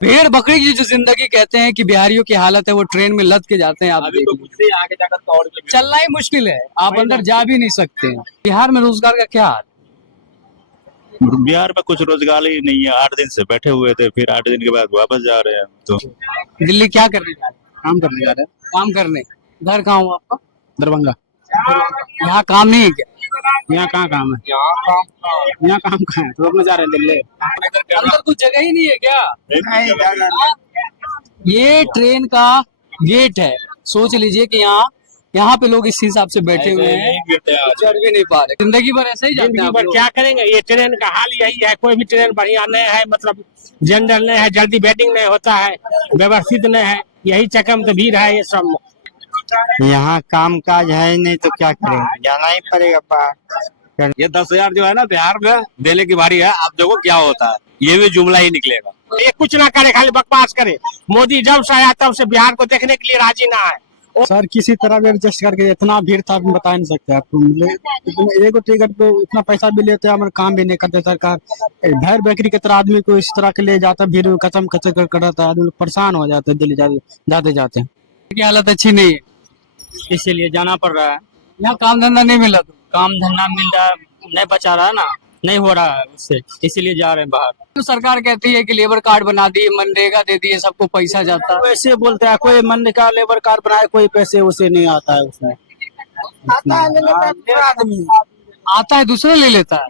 भेड़ बकरी की जो जिंदगी कहते हैं कि बिहारियों की हालत है, वो ट्रेन में लद के जाते हैं। आप अभी तो मुझसे आगे जाकर तो और भी चलना ही मुश्किल है, आप अंदर जा भी नहीं सकते हैं। बिहार में रोजगार का क्या हाल? बिहार में कुछ रोजगार ही नहीं है। 8 दिन से बैठे हुए थे, फिर 8 दिन के बाद वापस जा रहे हैं। तो दिल्ली क्या करने जा रहे हैं? काम करने जा रहे हैं। काम करने। घर कहाँ हुआ आपका? दरभंगा। यहाँ काम नहीं है क्या? यहाँ कहाँ काम है? यहाँ काम कहाँ है? तो अपने जा रहे हैं दिल्ली। अंदर कुछ जगह ही नहीं है क्या? ये ट्रेन का गेट है, सोच लीजिए कि यहाँ पे लोग इस हिसाब से बैठे हुए हैं, चढ़ भी नहीं पा रहे। जिंदगी भर ऐसे ही जाते हैं जिंदगी आप भर लोग। क्या करेंगे? ये ट्रेन का हाल यही है। कोई भी ट्रेन बढ़िया नहीं है, मतलब जनरल नहीं है, जल्दी वेटिंग नहीं होता है, व्यवस्थित नहीं है। यही चक्कर में तो भीड़ है ये सब। यहाँ काम काज है नहीं तो क्या करेंगे, जाना ही पड़ेगा बाहर। ये 10,000 जो है ना बिहार में देने की बारी है। आप देखो क्या होता है, ये भी जुमला ही निकलेगा। ये कुछ ना करे, खाली बकवास करे। मोदी जब से आया तब से बिहार को देखने के लिए राजी ना है। सर किसी तरह भी एडजस्ट करके, इतना भीड़ था बता नहीं सकते आपको। एक टिकट पे इतना पैसा भी लेते हैं, हमारे काम भी नहीं करते सरकार। भेड़ बकरी की तरह आदमी को इस तरह के ले जाता है, भीड़ में खत्म करता है, आदमी परेशान हो जाते हैं दिल्ली जाते जाते। की हालत अच्छी नहीं है, इसीलिए जाना पड़ रहा है। यहाँ काम धंधा नहीं मिला तो काम धंधा मिल रहा है, नहीं बचा रहा है ना, नहीं हो रहा है उससे, इसीलिए जा रहे हैं बाहर। तो सरकार कहती है कि लेबर कार्ड बना दिए, मनरेगा दे दिए, सबको पैसा जाता है। वैसे बोलते हैं, कोई मनरेगा लेबर कार्ड बनाए, कोई पैसे उसे नहीं आता है उसमें। आदमी आता है दूसरा ले लेता है।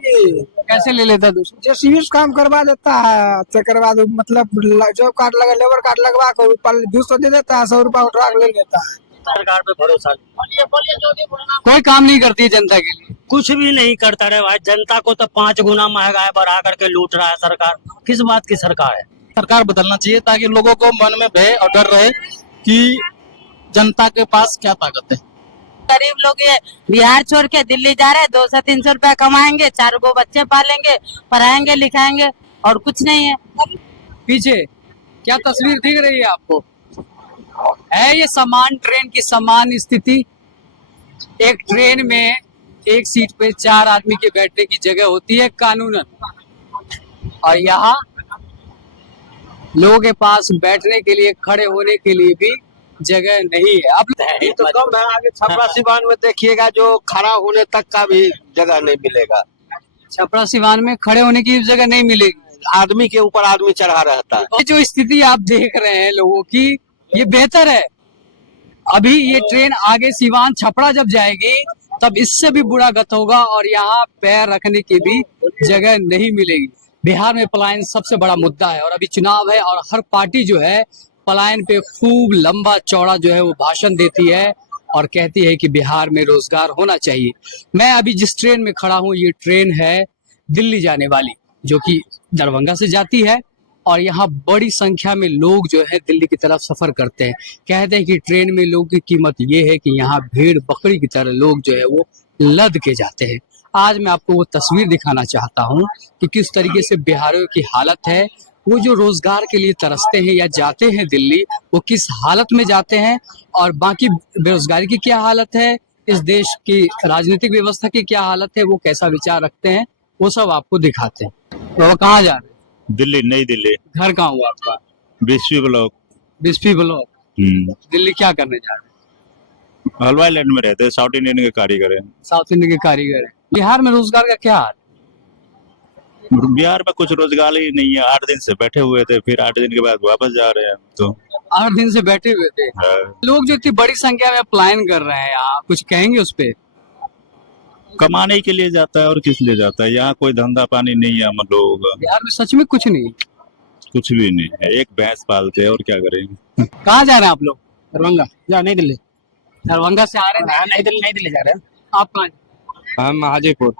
कैसे ले लेता है दूसरा? जो सिविल काम करवा देता है, तकर बाद मतलब जॉब कार्ड लगा, लेबर कार्ड लगवा कर ऊपर 200 दे देता है, 100 रुपया उठा ले लेता है। सरकार पे भरोसा कोई काम नहीं करती है जनता के लिए। कुछ भी नहीं करता रे भाई। जनता को तो 5 गुना महंगाई बढ़ा करके लूट रहा है सरकार। किस बात की सरकार है? सरकार बदलना चाहिए ताकि लोगों को मन में भय और डर रहे कि जनता के पास क्या ताकत है। गरीब लोग ये बिहार छोड़ के दिल्ली जा रहे हैं, 200-300 रुपया कमाएंगे, 4 गो बच्चे पालेंगे, पढ़ाएंगे लिखाएंगे, और कुछ नहीं है। पीछे क्या तस्वीर दिख रही है आपको? है ये समान ट्रेन की समान स्थिति। एक ट्रेन में एक सीट पे 4 आदमी के बैठने की जगह होती है कानूनन, और यहाँ लोगों के पास बैठने के लिए, खड़े होने के लिए भी जगह नहीं है। अब तो कम है। आगे छपरा सिवान में देखिएगा, जो खड़ा होने तक का भी जगह नहीं मिलेगा। छपरा सिवान में खड़े होने की जगह नहीं मिलेगी, आदमी के ऊपर आदमी चढ़ा रहता है। ये जो स्थिति आप देख रहे हैं लोगों की, ये बेहतर है। अभी ये ट्रेन आगे सिवान छपरा जब जाएगी तब इससे भी बुरा गत होगा, और यहाँ पैर रखने की भी जगह नहीं मिलेगी। बिहार में पलायन सबसे बड़ा मुद्दा है, और अभी चुनाव है, और हर पार्टी जो है पलायन पे खूब लंबा चौड़ा जो है वो भाषण देती है और कहती है कि बिहार में रोजगार होना चाहिए। मैं अभी जिस ट्रेन में खड़ा हूँ, ये ट्रेन है दिल्ली जाने वाली, जो कि दरभंगा से जाती है, और यहाँ बड़ी संख्या में लोग जो है दिल्ली की तरफ सफर करते हैं। कहते हैं कि ट्रेन में लोगों की कीमत ये है कि यहाँ भेड़ बकरी की तरह लोग जो है वो लद के जाते हैं। आज मैं आपको वो तस्वीर दिखाना चाहता हूँ कि किस तरीके से बिहारियों की हालत है। वो जो रोजगार के लिए तरसते हैं या जाते हैं दिल्ली, वो किस हालत में जाते हैं, और बाकी बेरोजगारी की क्या हालत है, इस देश की राजनीतिक व्यवस्था की क्या हालत है, वो कैसा विचार रखते हैं, वो सब आपको दिखाते हैं। तो वो कहाँ जा रहे हैं? दिल्ली, नई दिल्ली, घर कहाँ हुआ आपका? 20वीं ब्लॉक। बिस्फी ब्लॉक। दिल्ली क्या करने जा रहे हैं? हलवाई लैंड में रहते हैं, साउथ इंडियन के कारीगर हैं। साउथ इंडियन के कारीगर हैं। बिहार में रोजगार का क्या हाल? बिहार में कुछ रोजगार ही नहीं है। 8 दिन से बैठे हुए थे, फिर 8 दिन के बाद वापस जा रहे हैं। तो 8 दिन से बैठे हुए थे। लोग जो इतनी बड़ी संख्या में पलायन कर रहे हैं, यहाँ कुछ कहेंगे उस पे? कमाने के लिए जाता है और किस लिए जाता है। यहाँ कोई धंधा पानी नहीं है हम लोगों का। बिहार में सच में कुछ नहीं, कुछ भी नहीं है। एक भैंस पालते हैं और क्या करेंगे। कहाँ जा रहे हैं आप लोग? दरभंगा या नई दिल्ली? दरभंगा से आ रहे हैं? नई दिल्ली जा रहे हैं। आप कहाँ? हम हाजीपुर।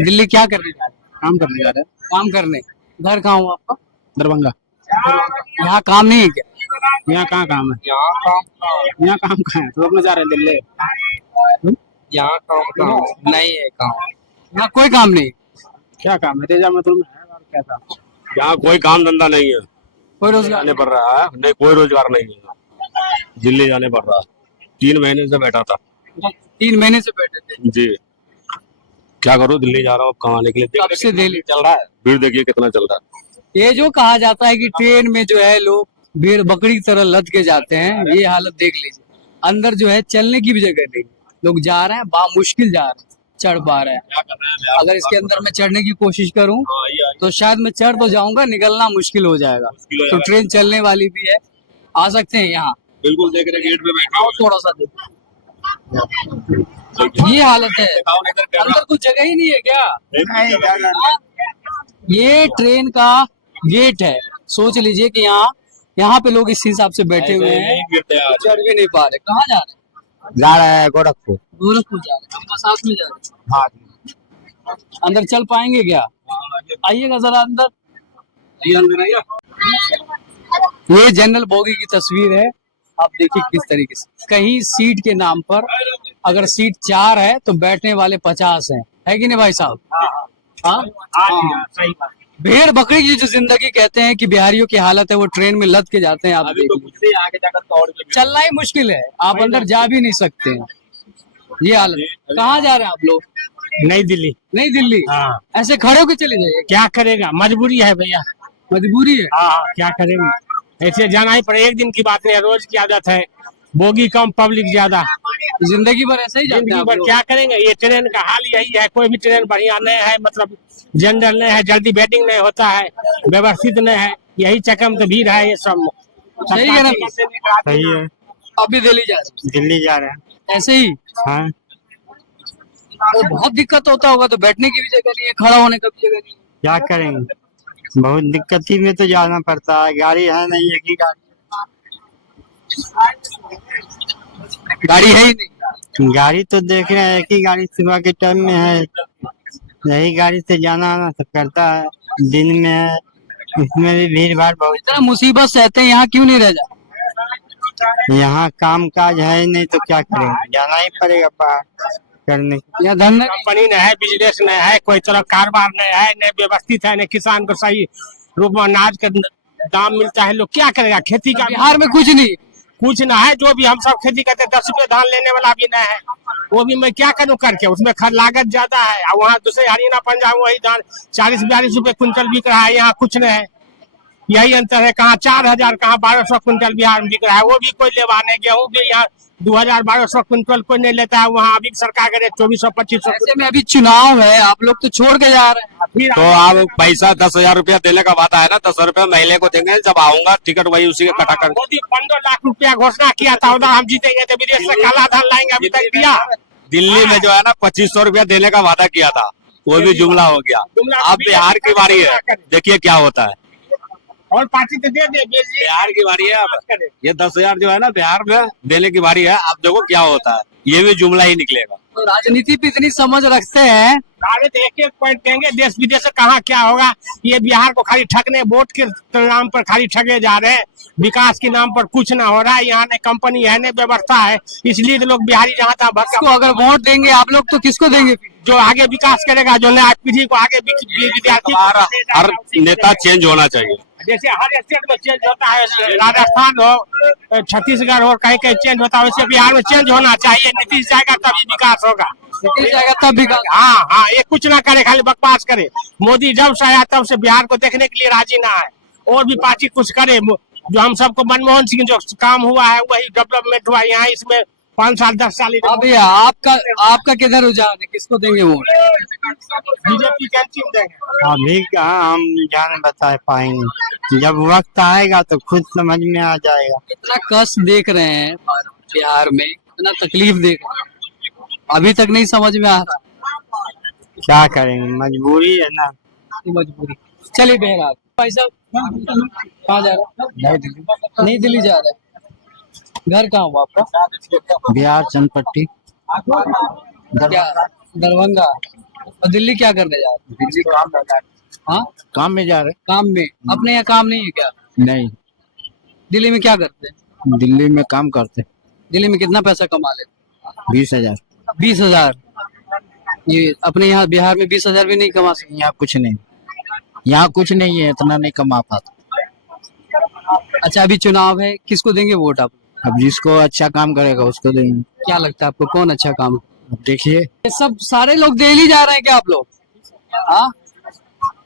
दिल्ली क्या करने जा रहे हैं? काम करने जा रहे हैं। काम करने। घर कहाँ हुआ आपका? दरभंगा। यहाँ काम नहीं है क्या? यहाँ कहाँ काम है? यहाँ काम कहाँ है? तो अपने जा रहे हैं दिल्ली। यहाँ काम नहीं है, काम यहाँ कोई काम नहीं। क्या काम है? तेजा में तुम है और क्या काम? यहाँ कोई काम धंधा नहीं है, कोई रोजगार जाने पड़ रहा है। नहीं, कोई रोजगार नहीं है। दिल्ली जाने पड़ रहा है। 3 महीने से बैठा था। 3 महीने से बैठे थे। जी, क्या करूँ, दिल्ली जा रहा हूँ कमाने के लिए। कब से दिल्ली चल रहा है, भीड़ देखिए कितना चल रहा है। ये जो कहा जाता है कि ट्रेन में जो है लोग भेड़ बकरी की तरह लद के जाते हैं, ये हालत देख लीजिए। अंदर जो है चलने की भी जगह नहीं, लोग जा रहे हैं मुश्किल जा रहे हैं, चढ़ पा रहे हैं। अगर इसके अंदर मैं चढ़ने की कोशिश करूं तो शायद मैं चढ़ तो जाऊंगा, निकलना मुश्किल हो जाएगा। तो ट्रेन चलने वाली भी है, आ सकते हैं यहाँ। बिल्कुल देख रहे गेट पे बैठा आओ थोड़ा सा देखो, ये हालत है। अंदर कुछ जगह ही नहीं है क्या? ये ट्रेन का गेट है, सोच लीजिए कि यहाँ पे लोग इस हिसाब से बैठे हुए हैं, चढ़ भी नहीं पा रहे। कहाँ जा रहे हैं? जा रहा है गोरखपुर। गोरखपुर जा रहे हैं, साथ में जा रहे हैं। हाँ, अंदर चल पाएंगे क्या? आइएगा जरा अंदर। ये जनरल बोगी की तस्वीर है, आप देखिए किस तरीके से। कहीं सीट के नाम पर अगर सीट 4 है तो बैठने वाले 50 हैं, है कि नहीं भाई साहब? हाँ, भेड़ बकरी की जो जिंदगी कहते हैं कि बिहारियों की हालत है, वो ट्रेन में लद के जाते हैं। आप देखिए आगे जाकर चलना ही मुश्किल है, आप अंदर जा भी नहीं सकते हैं, ये हालत। कहाँ जा रहे हैं आप लोग? नई दिल्ली। नई दिल्ली? हाँ। ऐसे खड़े होके चले जाइए, क्या करेगा, मजबूरी है भैया। मजबूरी है। हाँ, क्या करेंगे, ऐसे जाना ही पड़े। एक दिन की बात नहीं है, रोज की आदत है। बोगी कम पब्लिक ज्यादा, जिंदगी भर ऐसे ही जाते हैं जिंदगी आप भर लोग। क्या करेंगे। ये ट्रेन का हाल यही है, कोई भी ट्रेन बढ़िया नहीं है, मतलब जनरल नहीं है, जल्दी वेटिंग नहीं होता है, व्यवस्थित नहीं है, यही चक्कर में तो भीड़ है। ये सब सही है ना? सही है। अभी दिल्ली जा रहे दिल्ली जा रहे हैं। हैं ऐसे ही? हाँ, तो बहुत दिक्कत होता होगा, तो बैठने की भी जगह नहीं है, खड़ा होने का भी जगह नहीं है। क्या करेंगे, बहुत दिक्कत ही में तो जाना पड़ता है। गाड़ी है नहीं, एक ही गाड़ी है ही नहीं। गाड़ी तो देख रहे हैं, एक ही गाड़ी सुबह के टाइम में है, यही गाड़ी से जाना आना सब करता है। दिन में है, इसमें भी भीड़ भाड़ बहुत। इतना मुसीबत सहते हैं, यहाँ क्यों नहीं रह जाते? यहाँ काम काज है ही नहीं तो क्या करेंगे, जाना ही पड़ेगा बाहर करने। यहाँ धंधा कंपनी नहीं है, बिजनेस नहीं है, कोई तरह कारोबार नहीं है, नहीं व्यवस्थित है, नहीं किसान को सही रूप में अनाज का दाम मिलता है। लोग क्या करेगा, खेती का बिहार में कुछ नहीं। कुछ ना है। जो भी हम सब खेती करते 10 रुपए धान लेने वाला भी नहीं है, वो भी मैं क्या करूं करके, उसमें लागत ज्यादा है। और वहाँ दूसरे हरियाणा पंजाब वही धान 40-42 रुपए क्विंटल बिक रहा है, यहाँ कुछ नहीं है। यही अंतर है, कहाँ 4000 कहाँ 1200 क्विंटल बिहार में बिक रहा है, वो भी कोई लेवा नहीं। गेहूँ भी यहाँ 2000-1200 क्विंटल कोई नहीं लेता है, वहाँ अभी सरकार करे 2400-2500। ऐसे में अभी चुनाव है, आप लोग तो छोड़ के जा रहे हैं। तो आप पैसा 10,000 रुपया देने का वादा है ना, 10 रुपया महीने को देंगे, जब आऊंगा टिकट वही उसी के कटा कर। मोदी 15 लाख रुपया घोषणा किया था, उधर हम जीतेंगे तो विदेश से काला धान लाएंगे, अभी तक दिया। दिल्ली में जो है ना 2500 रुपया देने का वादा किया था, वो भी जुमला हो गया। अब बिहार की बारी है, देखिए क्या होता है। और पार्टी तो दे दे, बिहार की बारी है, अब ये 10,000 जो है ना बिहार में देने की बारी है। अब देखो क्या होता है, ये भी जुमला ही निकलेगा। तो राजनीति पे इतनी समझ रखते हैं, सारे तो एक पॉइंट देंगे, देश विदेश से कहाँ क्या होगा। ये बिहार को खाली ठगने, वोट के नाम पर खाली ठगे जा रहे हैं, विकास के नाम पर कुछ ना हो रहा है। यहाँ न कंपनी है न व्यवस्था है, इसलिए तो लोग बिहारी जहाँ था किसको अगर वोट देंगे आप लोग तो किसको देंगे? जो आगे विकास करेगा, जो नया पीढ़ी को आगे विद्यार्थी हर नेता चेंज होना चाहिए। जैसे हर स्टेट में चेंज होता है, राजस्थान हो, छत्तीसगढ़ हो, कहीं कहीं चेंज होता है, वैसे बिहार में चेंज होना चाहिए। नीतीश जाएगा तभी विकास होगा। नीतीश जाएगा तब विकास। हाँ हाँ, ये कुछ ना करे, खाली बकवास करे। मोदी जब से आया तब से बिहार को देखने के लिए राजी ना है। और भी पार्टी कुछ करे, जो हम सबको मनमोहन सिंह जो काम हुआ है वही डेवलपमेंट हुआ यहाँ, इसमें 5 साल 10 साल। अभी आपका किधर रुझान है, किसको देंगे वोट? बीजेपी कैंसिल देंगे। अभी कहाँ हम जान बता पाएंगे, जब वक्त आएगा तो खुद समझ में आ जाएगा। इतना कष्ट देख रहे हैं बिहार में, इतना तकलीफ देख रहे हैं, अभी तक नहीं समझ में आ रहा। क्या करेंगे, मजबूरी है ना। मजबूरी। चलिए बहरहाल भाई साहब कहाँ जा रहे हैं? नई दिल्ली जा रहे हैं। घर कहाँ हुआ आपका? बिहार चंदपट्टी, क्या दरभंगा? और दिल्ली क्या करने जा रहे हैं? दिल्ली काम हाँ, काम में जा रहे। काम में? अपने यहाँ काम नहीं है क्या? नहीं, दिल्ली में क्या करते हैं? दिल्ली में काम करते। दिल्ली में कितना पैसा कमा लेते? 20,000। 20,000? ये अपने यहाँ बिहार में 20,000 भी नहीं कमा सकते? यहाँ कुछ नहीं, यहाँ कुछ नहीं है, इतना नहीं कमा पाता। अच्छा, अभी चुनाव है, किसको देंगे वोट आप? अब जिसको अच्छा काम करेगा उसको देंगे। क्या लगता है आपको कौन अच्छा काम? अब देखिए, ये सब सारे लोग दिल्ली जा रहे हैं क्या आप लोग? हाँ,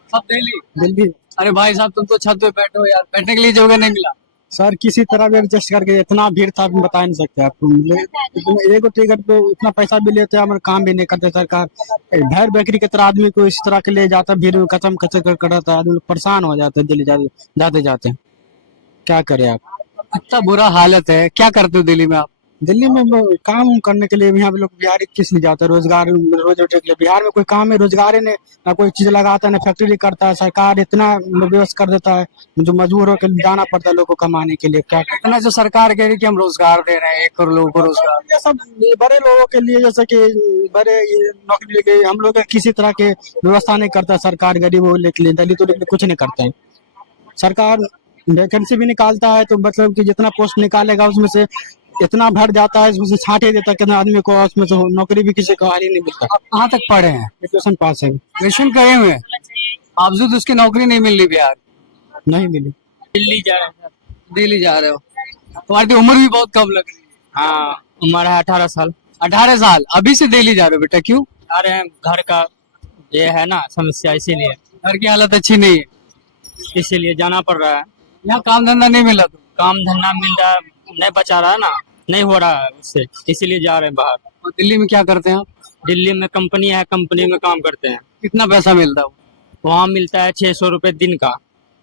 सब दिल्ली? दिल्ली अरे भाई साहब तुम तो छत पे बैठे हो यार, बैठने के लिए जगह नहीं मिला। सर किसी तरह भी एडजस्ट करके, इतना भीड़ था बता नहीं सकते आपको। एक टिकट पे इतना पैसा भी लेते हैं, हमारे काम भी नहीं करते सरकार। भैर बेकरी की तरह आदमी को इस तरह के ले जाता, भीड़ में कचम कचर करता, आदमी परेशान हो जाते हैं दिल्ली जाते जाते। क्या करे आप, इतना बुरा हालत है, क्या करते हो दिल्ली में आप? दिल्ली में काम करने के लिए यहाँ पे लोग बिहारी किस लिए जाते हैं, रोजगार रोज रोटी के लिए। बिहार में कोई काम है रोजगार ही नहीं, ना कोई चीज लगाता है, ना फैक्ट्री करता है। सरकार इतना व्यवस्था कर देता है, जो मजबूर होकर जाना पड़ता है लोगों को कमाने के लिए। क्या इतना जो सरकार कह रही है कि हम रोजगार दे रहे हैं, 1 करोड़ लोगों को रोजगार। ये सब बड़े लोगों के लिए, जैसे कि बड़े नौकरी लेके हम लोग किसी तरह के व्यवस्था नहीं करता सरकार। गरीबों के लिए, दलितों के लिए कुछ नहीं करता है सरकार। वैकेंसी भी निकालता है तो मतलब कि जितना पोस्ट निकालेगा उसमें से इतना भर जाता है, उसमें से छांट ही देता है कितना आदमी को, उसमें से नौकरी भी किसी को हाल ही नहीं मिलता। आप कहाँ तक पढ़े हैं? ग्रेजुएशन पास है, ग्रेजुएशन करे हुए हैं, बावजूद उसकी नौकरी नहीं मिल रही बिहार। नहीं मिली। दिल्ली जा रहे हैं। दिल्ली जा रहे हो, तुम्हारी तो उम्र भी बहुत कम लग रही है। हाँ, उम्र है 18 साल। 18 साल, अभी से दिल्ली जा रहे हो बेटा, क्यों? आ रहे हैं, घर का ये है ना समस्या, इसीलिए घर की हालत अच्छी नहीं है, इसीलिए जाना पड़ रहा है। यहाँ काम धंधा नहीं मिला तो? काम धंधा मिल रहा नहीं, बचा रहा है ना, नहीं हो रहा है उससे, इसीलिए जा रहे हैं बाहर। और दिल्ली में क्या करते हैं आप? दिल्ली में कंपनी है, कंपनी में काम करते हैं। कितना पैसा मिलता है? वहाँ मिलता है 600 रुपये दिन का।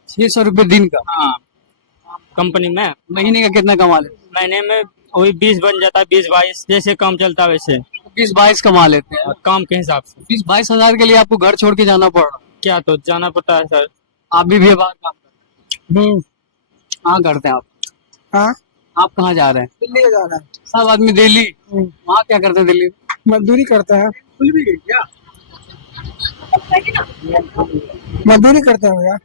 600 रुपये दिन का? हाँ, कंपनी में। महीने का कितना कमा लेते? महीने में वही 20 बन जाता है, 20-22, जैसे काम चलता है वैसे। 20-22 कमा लेते हैं काम के हिसाब से। 20-22 हजार के लिए आपको घर छोड़ के जाना पड़ रहा है? क्या तो जाना पड़ता है सर। आप भी बाहर काम करते हैं? कहाँ करते हैं आप? हाँ, आप कहाँ जा रहे हैं? दिल्ली जा रहा है, सब आदमी दिल्ली। वहाँ क्या करते हैं दिल्ली में? मजदूरी करता है। क्या? मजदूरी करते हैं भैया।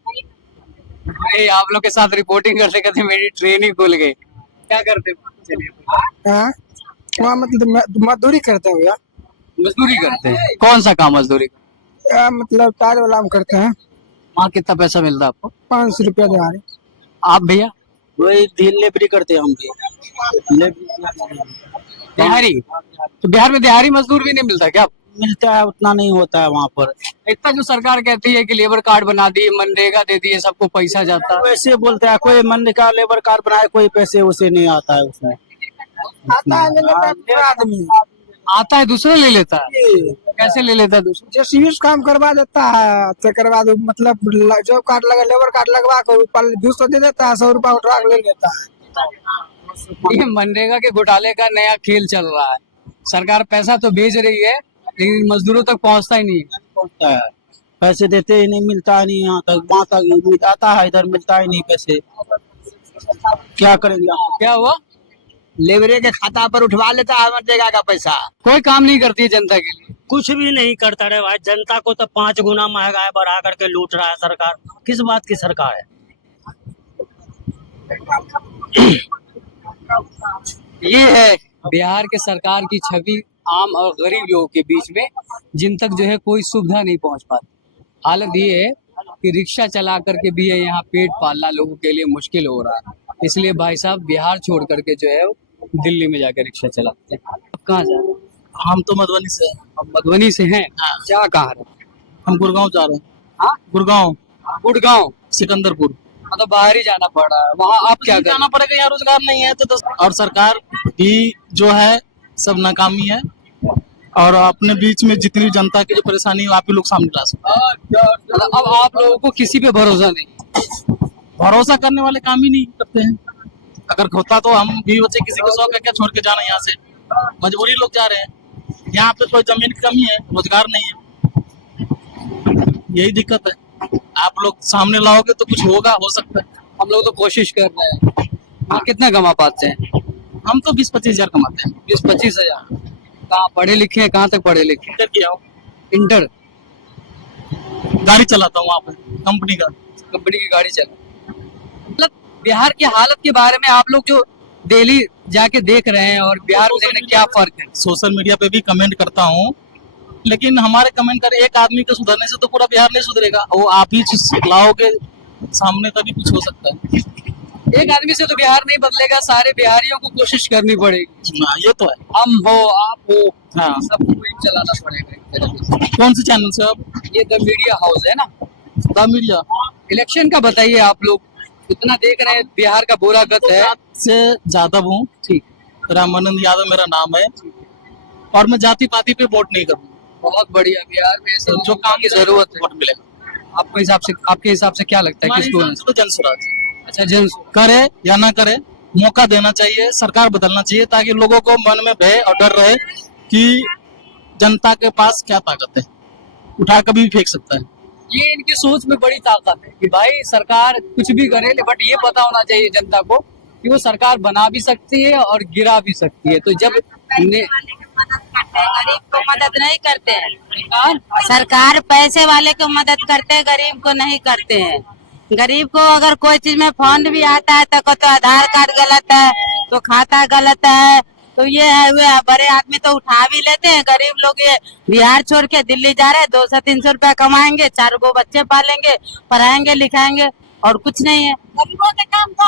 अरे आप लोग के साथ रिपोर्टिंग करते करते मेरी ट्रेन ही खुल गई। क्या करते हैं? चलिए, हाँ, वहाँ मतलब मजदूरी करते हैं भैया। मजदूरी करते हैं। कौन सा काम मजदूरी? मतलब टायर वाला हम करते हैं। वहाँ कितना पैसा मिलता है आपको? 500 रुपया दिहाड़ी। आप भैया? वही लेबरी करते हैं हम भी। दिहाड़ी? तो बिहार में दिहाड़ी मजदूर भी नहीं मिलता क्या? मिलता है, उतना नहीं होता है वहाँ पर। इतना जो सरकार कहती है कि लेबर कार्ड बना दिए, मनरेगा दे दिए, सबको पैसा जाता है। वैसे बोलता है, कोई मनरेगा लेबर कार्ड बनाए, कोई पैसे उसे नहीं आता है उसमें। आता है, ले लेता है दूसरा आदमी। आता है दूसरा ले लेता है? कैसे ले लेता है दूसरा? जो सीवीज काम करवा देता है, तकर बाद मतलब जॉब कार्ड लगा, लेबर कार्ड लगवा कर ऊपर 200 दे देता है, 100 रुपया उठवा के ले लेता है। ये मनरेगा के घोटाले का नया खेल चल रहा है। सरकार पैसा तो भेज रही है लेकिन मजदूरों तक पहुंचता ही नहीं पहुंचता है, पैसे देते ही नहीं, मिलता ही नहीं यहाँ तक। वहाँ तक आता है, इधर मिलता ही नहीं पैसे। क्या करेंगे आप? क्या हुआ? लेबरे के खाता पर उठवा लेता है मनरेगा का पैसा। कोई काम नहीं करती है जनता के लिए। कुछ भी नहीं करता रे भाई, जनता को तो 5 गुना महंगाई बढ़ा करके लूट रहा है सरकार। किस बात की सरकार है? ये है बिहार के सरकार की छवि आम और गरीब लोगों के बीच में, जिन तक जो है कोई सुविधा नहीं पहुंच पाती। हालत ये है कि रिक्शा चला करके भी है यहाँ पेट पालना लोगों के लिए मुश्किल हो रहा है। इसलिए भाई साहब बिहार छोड़ करके जो है दिल्ली में जाकर रिक्शा चलाते हैं। अब कहाँ जा रहे हैं? हम तो मधुबनी से। अब मधुबनी से हैं? क्या कहा रहे हैं? हम गुड़गांव जा रहे हैं। हाँ, गुड़गांव, गुड़गांव, सिकंदरपुर। मतलब बाहर ही जाना पड़ रहा है। वहाँ आप क्या कर? जाना पड़ेगा, यहाँ रोजगार नहीं है तो और सरकार भी जो है सब नाकामी है। और अपने बीच में जितनी जनता की जो परेशानी है आप ही लोग सामने ला सकते हैं। अब आप लोगों को किसी पे भरोसा नहीं? भरोसा करने वाले काम ही नहीं करते हैं। अगर होता तो हम भी बच्चे किसी को शौक है क्या छोड़ के जाना यहाँ से? मजबूरी लोग जा रहे हैं। यहाँ पे कोई जमीन की कमी है, रोजगार नहीं है, यही दिक्कत है। आप लोग सामने लाओगे तो कुछ होगा, हो सकता है। हम लोग तो कोशिश कर रहे हैं। हाँ, कितना कमा पाते हैं? हम तो 20-25 हजार कमाते हैं। 20-25 हजार? कहाँ पढ़े लिखे हैं? कहाँ तक पढ़े लिखे? इंटर किया हूँ। इंटर? गाड़ी चलाता हूँ वहाँ पे, कंपनी का। कंपनी की गाड़ी चला। मतलब बिहार की हालत के बारे में आप लोग जो दिल्ली जाके देख रहे हैं और बिहार में देखने क्या फर्क है? सोशल मीडिया पे भी कमेंट करता हूँ, लेकिन हमारे कमेंट कर एक आदमी के सुधरने से तो पूरा बिहार नहीं सुधरेगा। वो आप ही लाओगे सामने, तभी कुछ हो सकता है। एक आदमी से तो बिहार नहीं बदलेगा, सारे बिहारियों को कोशिश करनी पड़ेगी। हाँ, ये तो है। हम हो, आप हो, हाँ, सबको ही चलाना पड़ेगा एक तरह से। कौन से चैनल से आप? ये द मीडिया हाउस है ना? The media. इलेक्शन का बताइए, आप लोग इतना देख रहे हैं, बिहार का बुरा गत है। से जादव हूँ, ठीक, रामानंद यादव मेरा नाम है, और मैं जाति पाति पे वोट नहीं करूँगा। बहुत बढ़िया। बिहार में ऐसे जो काम की जरूरत है, वोट मिलेगा। आपके हिसाब से क्या लगता है हमारे किसको? हिसाब से तो जन स्वराज अच्छा, जन करे या ना करे, मौका देना चाहिए, सरकार बदलना चाहिए, ताकि लोगों को मन में भय और डर रहे कि जनता के पास क्या ताकत है, उठा कभी भी फेंक सकता है। ये इनकी सोच में बड़ी ताकत है कि भाई सरकार कुछ भी करे, बट ये पता होना चाहिए जनता को कि वो सरकार बना भी सकती है और गिरा भी सकती है। तो जब गरीब को मदद नहीं करते हैं, सरकार पैसे वाले को मदद करते हैं, गरीब को नहीं करते हैं। गरीब को अगर कोई चीज में फंड भी आता है तो आधार कार्ड गलत है, तो खाता गलत है, तो ये है वे बड़े आदमी तो उठा भी लेते हैं। गरीब लोग ये बिहार छोड़ के दिल्ली जा रहे हैं, 200-300 रुपया कमाएंगे, 4 गो बच्चे पालेंगे, पढ़ाएंगे लिखाएंगे, और कुछ नहीं है।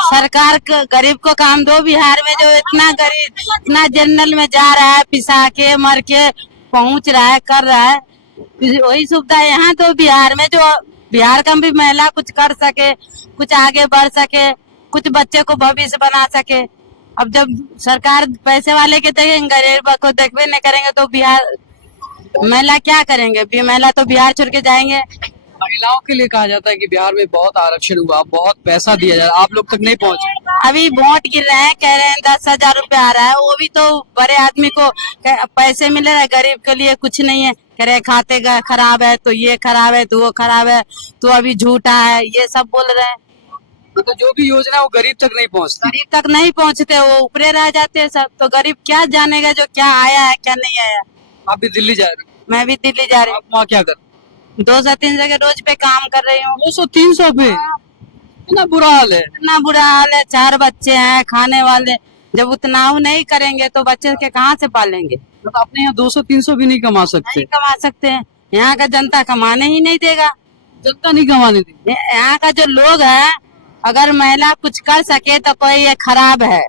सरकार गरीब को काम दो। बिहार में जो इतना गरीब, इतना जनरल में जा रहा है, पिसा के मर के पहुंच रहा है, कर रहा है, वही सुविधा यहाँ तो बिहार में, जो बिहार का भी महिला कुछ कर सके, कुछ आगे बढ़ सके, कुछ बच्चे को भविष्य बना सके। अब जब सरकार पैसे वाले के देखेंगे, गरीब को देखबे नहीं करेंगे, तो बिहार महिला क्या करेंगे? महिला तो बिहार छोड़ के जाएंगे। महिलाओं के लिए कहा जाता है कि बिहार में बहुत आरक्षण हुआ, बहुत पैसा दिया जा रहा है, आप लोग तक नहीं पहुंचे। अभी वोट गिर रहे हैं, कह रहे हैं 10,000 रुपया आ रहा है, वो भी तो बड़े आदमी को पैसे मिल रहे हैं, गरीब के लिए कुछ नहीं है। कह रहे खाते खराब है, तो ये खराब है, तो वो खराब है, तो अभी झूठा है, ये सब बोल रहे हैं। तो जो भी योजना है वो गरीब तक नहीं पहुंचती। गरीब तक नहीं पहुंचते, वो ऊपरे रह जाते हैं सब। तो गरीब क्या जानेगा जो क्या आया है क्या नहीं आया। आप भी दिल्ली जा रहे हो? मैं भी दिल्ली जा रही आप वहाँ क्या कर? हूँ, 200-300 के रोज पे काम कर रही हूँ। 200-300 पे? इतना बुरा हाल है? इतना बुरा हाल है, 4 बच्चे हैं खाने वाले। जब उतना नहीं करेंगे तो बच्चे के कहाँ से पालेंगे? तो अपने यहाँ 200-300 भी नहीं कमा सकते? नहीं कमा सकते हैं, यहाँ का जनता कमाने ही नहीं देगा। जनता नहीं कमाने देगी। यहाँ का जो लोग है, अगर महिला कुछ कर सके तो कोई ये खराब है,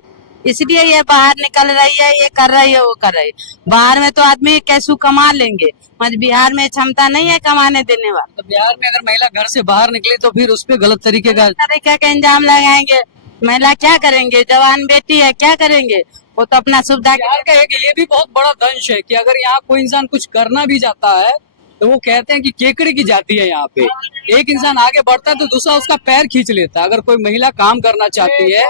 इसलिए ये बाहर निकल रही है, ये कर रही है, वो कर रही है। बाहर में तो आदमी कैसे कमा लेंगे, मगर बिहार में क्षमता नहीं है कमाने देने वाला। तो बिहार में अगर महिला घर से बाहर निकले तो फिर उस पर गलत तरीके का इंजाम लगाएंगे। महिला क्या करेंगे? जवान बेटी है, क्या करेंगे? वो तो अपना सुविधा। बिहार का एक ये भी बहुत बड़ा दंश है कि अगर यहाँ कोई इंसान कुछ करना भी जाता है तो वो कहते हैं कि केकड़े की जाती है। यहाँ पे एक इंसान आगे बढ़ता है तो दूसरा उसका पैर खींच लेता है। अगर कोई महिला काम करना चाहती है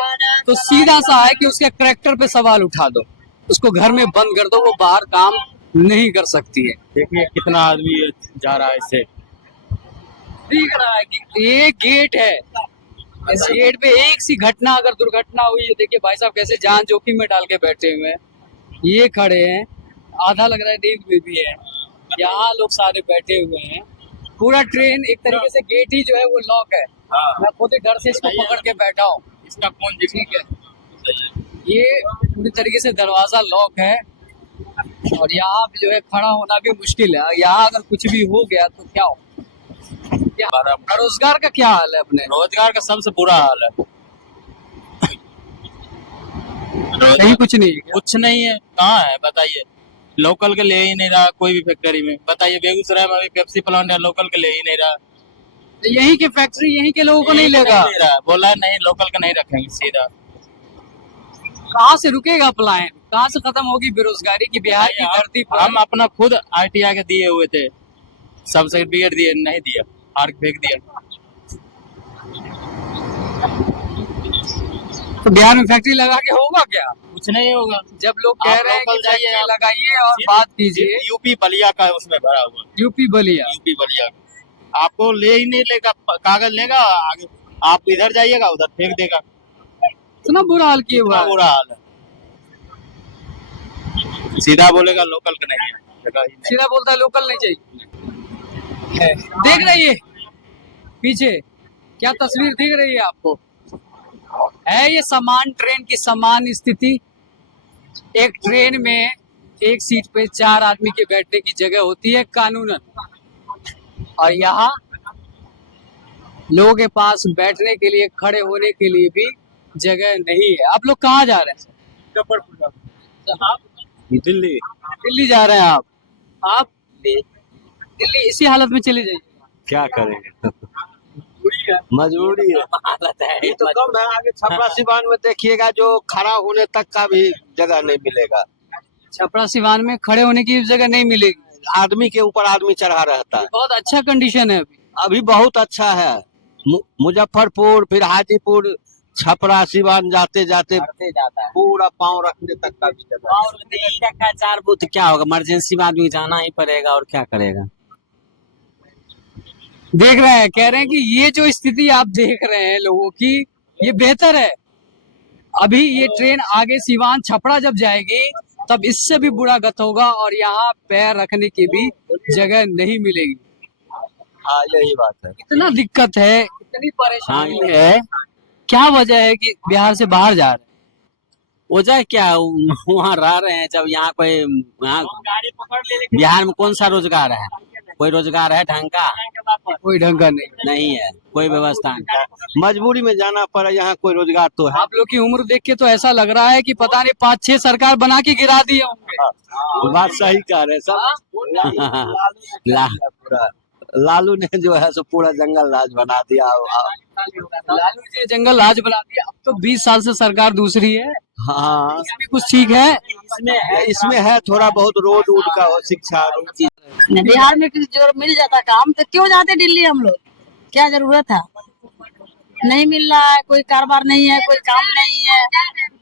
तो सीधा सा है कि उसके कैरेक्टर पे सवाल उठा दो, उसको घर में बंद कर दो, वो बाहर काम नहीं कर सकती है। देखिए कितना आदमी जा रहा है इससे। दिख रहा है कि ये गेट है, इस गेट पे एक सी घटना अगर दुर्घटना हुई है, देखिए भाई साहब कैसे जान जोखिम में डाल के बैठे हुए हैं, ये खड़े हैं, आधा लग रहा है नींद में भी है। यहाँ लोग सारे बैठे हुए हैं, पूरा ट्रेन एक तरीके से गेट ही जो है वो लॉक है। मैं खुद ही डर से इसको पकड़ के बैठा हूँ। इसका कौन? ठीक है, ये पूरी तरीके से दरवाजा लॉक है और यहाँ पे जो है खड़ा होना भी मुश्किल है। यहाँ अगर कुछ भी हो गया तो क्या हो? रोजगार का क्या हाल है? अपने रोजगार का सबसे बुरा हाल है। कहीं कुछ नहीं है। कुछ नहीं है, कहाँ है बताइए? लोकल के ले ही नहीं रहा कोई भी फैक्ट्री में। बताइए बेगूसराय में अभी पेप्सी प्लांट है, लोकल के ले ही नहीं रहा। तो यहीं की फैक्ट्री यहीं के लोगों को नहीं लेगा? बोला नहीं, लोकल का नहीं रखेंगे सीधा। कहाँ से रुकेगा पलायन? कहाँ से खत्म होगी बेरोजगारी की बिहार की धरती पर? हम अपना खुद ITI के दिए हुए थे, सब सर्टिफिकेट दिए, नहीं दिया, हार फेंक दिया। तो बिहार में फैक्ट्री लगा के होगा क्या? कुछ नहीं होगा। जब लोग कह आप रहे हैं कि लोकल जाइए, फैक्ट्री आप लगाइए और बात कीजिए। यूपी बलिया का उसमें भरा हुआ। यूपी बलिया? यूपी बलिया आपको ले ही नहीं लेगा, कागज लेगा आगे, आप इधर जाइएगा उधर फेंक देगा। इतना बुरा हाल किए हुआ है। बुरा हाल है, सीधा बोलेगा लोकल का नहीं है, सीधा बोलता है लोकल नहीं चाहिए। देख रही है पीछे क्या तस्वीर दिख रही है आपको? है ये समान ट्रेन की समान स्थिति। एक ट्रेन में एक सीट पे 4 आदमी के बैठने की जगह होती है कानूनन, और यहाँ लोगों के पास बैठने के लिए, खड़े होने के लिए भी जगह नहीं है। आप लोग कहाँ जा रहे हैं? दिल्ली। दिल्ली जा रहे हैं आप दिल्ली इसी हालत में चले जाइए। क्या करेंगे? है? मजबूरी है। हालत है ये तो कम है, आगे छपरा सिवान में देखिएगा जो खड़ा होने तक का भी जगह नहीं मिलेगा। छपरा सिवान में खड़े होने की जगह नहीं मिलेगी। आदमी के ऊपर आदमी चढ़ा रहता है। बहुत अच्छा कंडीशन है अभी। अभी बहुत अच्छा है। मुजफ्फरपुर फिर हाजीपुर छपरा सिवान जाते जाते जाता है पूरा पाँव रखने तक का भी जगह है। और नहीं 4 बूथ क्या होगा, इमरजेंसी में आदमी जाना ही पड़ेगा और क्या करेगा। देख रहे हैं, कह रहे हैं कि ये जो स्थिति आप देख रहे हैं लोगों की, ये बेहतर है। अभी ये ट्रेन आगे सिवान छपरा जब जाएगी तब इससे भी बुरा गत होगा और यहाँ पैर रखने की भी जगह नहीं मिलेगी। हाँ यही बात है। इतना दिक्कत है, इतनी परेशानी है। क्या वजह है कि बिहार से बाहर जा रहे हैं? वजह क्या, वहाँ रह रहे हैं जब यहाँ कोई यहाँ बिहार में कौन सा रोजगार है, कोई रोजगार है ढंग का? कोई ढंग का नहीं है, कोई व्यवस्था नहीं। मजबूरी में जाना पड़ा, यहाँ कोई रोजगार तो है। आप लोग की उम्र देख के तो ऐसा लग रहा है कि पता नहीं 5-6 सरकार बना के गिरा दिए होंगे। बात सही कह रहे हैं सब। लालू ने जो है सो पूरा जंगल राज बना दिया। लालू जी जंगल राज बना दिया। अब तो 20 साल से सरकार दूसरी है। हाँ इसमें कुछ ठीक है? इसमें है थोड़ा बहुत रोड वोड का हो, शिक्षा। बिहार में जो मिल जाता काम तो क्यों जाते दिल्ली हम लोग, क्या जरूरत था? नहीं मिल रहा है, कोई कारोबार नहीं है, कोई काम नहीं है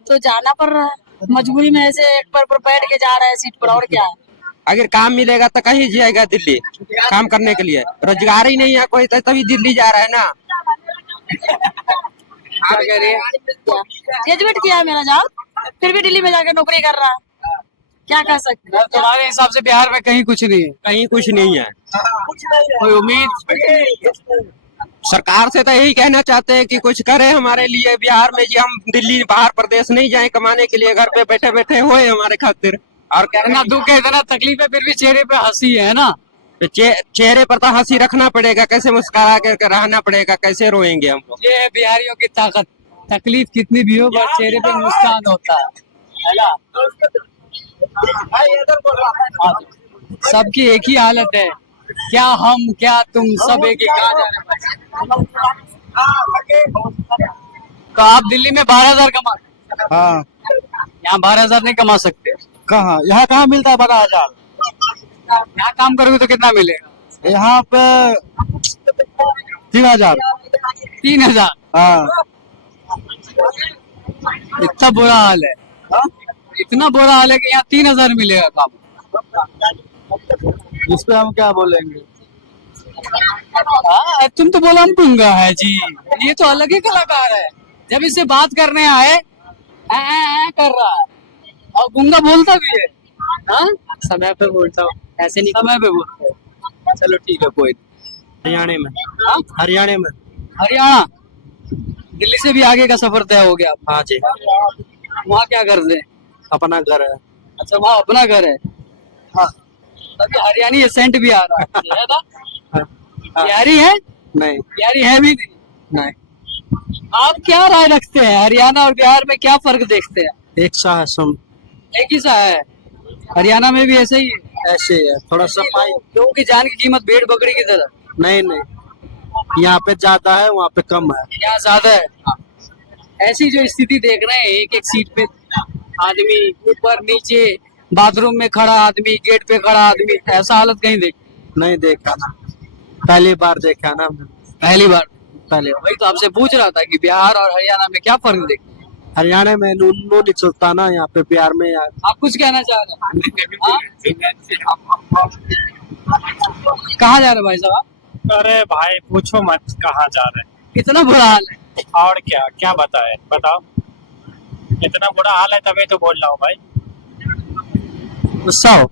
तो जाना पड़ रहा है। मजबूरी में ऐसे एक पर बैठ के जा रहे हैं सीट पर, और क्या है। अगर काम मिलेगा तो कहीं जाएगा दिल्ली काम करने के लिए, रोजगार ही नहीं है कोई तो तभी दिल्ली जा रहा है ना। क्या कह रही है? ग्रेजुएट किया है मेरा जान, फिर भी दिल्ली में जाकर नौकरी कर रहा है, क्या कर सकते हैं। तुम्हारे हिसाब से बिहार में कहीं कुछ नहीं है? कहीं कुछ नहीं है। कोई उम्मीद? सरकार से तो यही कहना चाहते हैं कि कुछ करे हमारे लिए बिहार में, जी हम दिल्ली बाहर प्रदेश नहीं जाए कमाने के लिए, घर पे बैठे बैठे होए हमारे खातिर। और इतना दुख है, इतना तकलीफ है, फिर भी चेहरे पे हंसी है ना। चेहरे पर तो हंसी रखना पड़ेगा, कैसे मुस्कुरा कर रहना पड़ेगा, कैसे रोएंगे हम लोग। ये है बिहारियों की ताकत। तकलीफ कितनी भी हो बस चेहरे पे मुस्कान होता है ना। सबकी एक ही हालत है, क्या हम क्या तुम सब एक ही। कहाँ जा रहे हैं? तो आप दिल्ली में 12,000 कमा, हाँ यहाँ 12,000 नहीं कमा सकते? कहाँ, यहाँ कहाँ मिलता है 12,000? यहाँ काम करोगे तो कितना मिलेगा? यहाँ पे 3,000। 3,000? हाँ इतना बुरा हाल है? इतना बुरा हाल है कि यहाँ 3,000 मिलेगा काम? इस पे हम क्या बोलेंगे। तुम तो बोला हम गुंगा है जी, ये तो अलग ही कलाकार है। जब इससे बात करने आए कर रहा है और गुंगा बोलता भी है। हाँ समय पे बोलता हूँ, ऐसे नहीं। समय पे बोलता है। चलो ठीक है, कोई हरियाणा में, हरियाणा में। हरियाणा दिल्ली से भी आगे का सफर तय हो गया? हाँ जी। वहाँ क्या करते हैं? अपना घर है। अच्छा, वहाँ अपना घर है। हाँ, अभी हरियाणी एसेंट भी आ रहा है ना? बिहारी है? नहीं, बिहारी है भी नहीं। आप क्या राय रखते हैं, हरियाणा और बिहार में क्या फर्क देखते हैं? एक सा है, सम एक ही सा है। हरियाणा में भी ऐसे ही है? ऐसे है, थोड़ा सफाई। लोगों की जान की कीमत भेड़ बकरी की तरह? नहीं, यहाँ पे ज्यादा है, वहाँ पे कम है। यहाँ ज्यादा है। ऐसी जो स्थिति देख रहे हैं, एक एक सीट पे आदमी, ऊपर नीचे, बाथरूम में खड़ा आदमी, गेट पे खड़ा आदमी, ऐसा हालत कहीं नहीं देखा ना, पहली बार देखा ना। पहली बार? पहले वही तो आपसे पूछ रहा था कि बिहार और हरियाणा में क्या फर्क देखते? हरियाणा में नून नहीं चलता ना, यहाँ पे बिहार में यार। आप कुछ कहना चाह रहे हैं? कहाँ जा रहे भाई साहब? अरे भाई पूछो मत, कहाँ जा रहे हैं। कितना बुरा हाल है? और क्या बताए, बताओ। इतना बुरा हाल है तभी तो बोल रहा हूँ भाई। गुस्सा हो?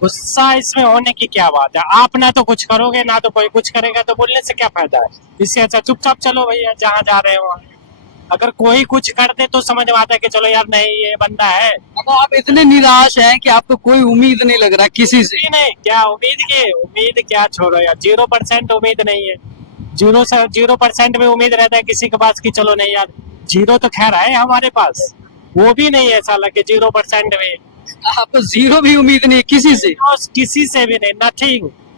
गुस्सा इसमें होने की क्या बात है। आप ना तो कुछ करोगे ना तो कोई कुछ करेगा, तो बोलने से क्या फायदा है। इससे अच्छा चुपचाप चलो भैया, जहाँ जा रहे हो। अगर कोई कुछ कर दे तो समझ में आता है कि चलो यार नहीं ये बंदा है। अब आप इतने निराश हैं कि आपको कोई उम्मीद नहीं लग रहा किसी से? नहीं, क्या उम्मीद क्या छोड़ो यार, 0% उम्मीद नहीं है। 0% में उम्मीद रहता है किसी के पास कि चलो नहीं यार, 0 तो खैर है हमारे पास, वो भी नहीं है साला कि 0% में। आपको 0 भी उम्मीद नहीं किसी से? किसी से भी नहीं, नथिंग।